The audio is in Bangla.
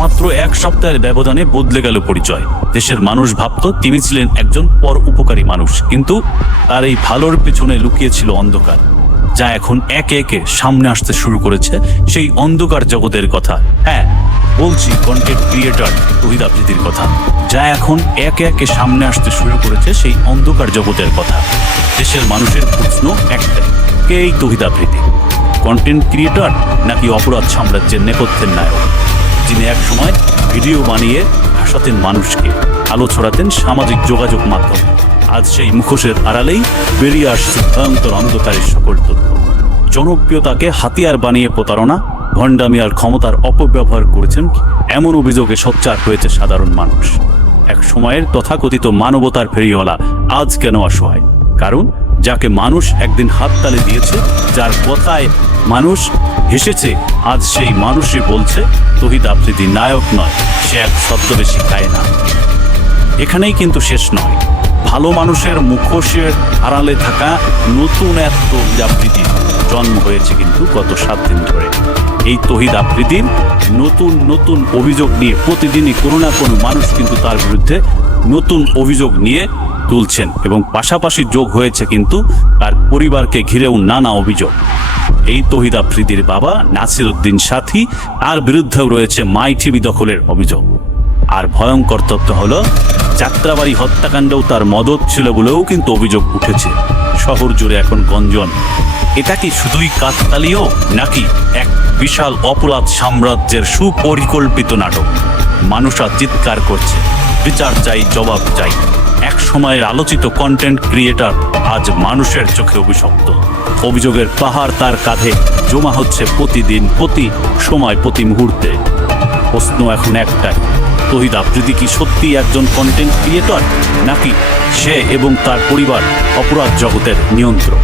মাত্র এক সপ্তাহের ব্যবধানে বদলে গেল পরিচয়। দেশের মানুষ ভাবত তিনি ছিলেন একজন পর উপকারী মানুষ, কিন্তু তার এই ভালোর পেছনে লুকিয়ে ছিল অন্ধকার, যা এখন একে একে সামনে আসতে শুরু করেছে। সেই অন্ধকার জগতের কথা, হ্যাঁ বলছি কন্টেন্ট ক্রিয়েটর তহিদ আফ্রিদির কথা, যা এখন একে একে সামনে আসতে শুরু করেছে সেই অন্ধকার জগতের কথা। দেশের মানুষের প্রশ্ন একটাই, কে এই তহিদ আফ্রিদি? কন্টেন্ট ক্রিয়েটর নাকি অপরাধ সাম্রাজ্যের নেপথ্যের নায়ক, যিনি এক সময় ভিডিও বানিয়ে হাসাতেন মানুষকে, আলো ছড়াতেন সামাজিক যোগাযোগ মাধ্যমে? আজ সেই মুখোশের আড়ালেই বেরিয়ে আসছে ভয়ঙ্কর অন্ধকারের সকল তথ্য। জনপ্রিয়তাকে হাতিয়ার বানিয়ে প্রতারণা, ভণ্ডামি আর ক্ষমতার অপব্যবহার করেছেন এমন অভিযোগে সোচ্চার হয়েছে সাধারণ মানুষ। এক সময়ের তথাকথিত মানবতার ফেরিওয়ালা আজ কেন অসহায়? কারণ যাকে মানুষ একদিন হাততালি দিয়েছে, যার কথায় মানুষ হেসেছে, আজ সেই মানুষই বলছে তহিদ আফ্রিদি নায়ক নয়, সে এক ছদ্মবেশী কায়না। এখানেই কিন্তু শেষ নয়। ভালো মানুষের মুখোশের আড়ালে থাকা নতুন এক তহিদ আফ্রিদির জন্ম হয়েছে কিন্তু গত 7 দিন ধরে। এই তহিদ আফ্রিদির নতুন নতুন অভিযোগ নিয়ে প্রতিদিনই কোনো না কোনো মানুষ কিন্তু তার বিরুদ্ধে নতুন অভিযোগ নিয়ে তুলছেন, এবং পাশাপাশি যোগ হয়েছে কিন্তু তার পরিবারকে ঘিরেও নানা অভিযোগ। এই তহিদ আফ্রিদির বাবা নাসির উদ্দিন সাথী, তার বিরুদ্ধেও রয়েছে মাই টিভি দখলের অভিযোগ। আর ভয়ঙ্কর তথ্য হলো, যাত্রাবাড়ি হত্যাকাণ্ডেও তার মদত ছিল বলেও কিন্তু অভিযোগ উঠেছে। শহর জুড়ে এখন গঞ্জন। এটা কি শুধুই কাকতালীয়, নাকি এক বিশাল অপরাধ সাম্রাজ্যের সুপরিকল্পিত নাটক? মানুষ আজ চিৎকার করছে, বিচার চাই, জবাব চাই। এক সময়ের আলোচিত কন্টেন্ট ক্রিয়েটর আজ মানুষের চোখে অভিশপ্ত। অভিযোগের পাহাড় তার কাঁধে জমা হচ্ছে প্রতিদিন, প্রতি সময়, প্রতি মুহূর্তে। প্রশ্ন এখন একটাই, তহিদ আফ্রিদি কি সত্যি একজন কন্টেন্ট ক্রিয়েটর, নাকি সে এবং তার পরিবার অপরাধ জগতের নিয়ন্ত্রক?